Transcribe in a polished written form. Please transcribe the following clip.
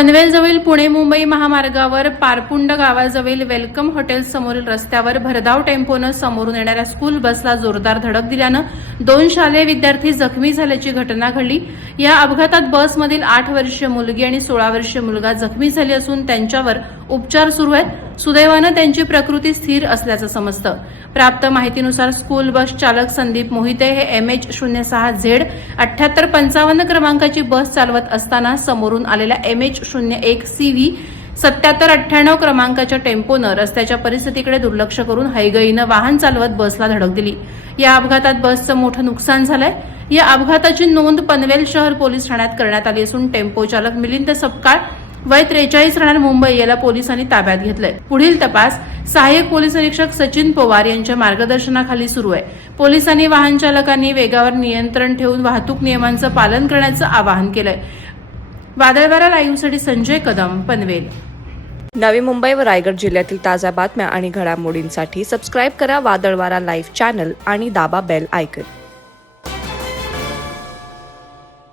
पनवेलजवळील पुणे मुंबई महामार्गावर पारपुंड गावाजवळील welcome hotel समोरील रस्त्यावर भरधाव टेम्पोनं समोरून येणाऱ्या स्कूल बसला जोरदार धडक दिल्यानं 2 शालेय विद्यार्थी जखमी झाल्याची घटना घडली। या अपघातात बसमधील 8 वर्षीय मुलगी आणि 16 वर्षीय मुलगा जखमी झाले असून त्यांच्यावर उपचार सुरू आहेत। सुदैवानं त्यांची प्रकृती स्थिर असल्याचं समजतं। प्राप्त माहितीनुसार स्कूल बस चालक संदीप मोहिते हे MH06Z 7855 क्रमांकाची बस चालवत असताना समोरून आलेल्या MH01CV 7798 क्रमांकाच्या टेम्पोनं रस्त्याच्या परिस्थितीकडे दुर्लक्ष करून हयगईनं वाहन चालवत बसला धडक दिली। या अपघातात बसचं मोठं नुकसान झालंय। या अपघाताची नोंद पनवेल शहर पोलीस ठाण्यात करण्यात आली असून टेम्पो चालक मिलिंद सपकाळ वय 43 राहणार मुंबई याला पोलिसांनी ताब्यात घेतलंय। पुढील तपास सहाय्यक पोलीस निरीक्षक सचिन पवार यांच्या मार्गदर्शनाखाली सुरू आहे। पोलिसांनी वाहन चालकांनी वेगावर नियंत्रण ठेवून वाहतूक नियमांचं पालन करण्याचं आवाहन केलंय। वादळवारा लाईव्हसाठी संजय कदम, पनवेल। नवी मुंबई व रायगड जिल्ह्यातील ताज्या बातम्या आणि घडामोडींसाठी सबस्क्राईब करा वादळवारा लाईव्ह चॅनल आणि दाबा बेल आयकॉन।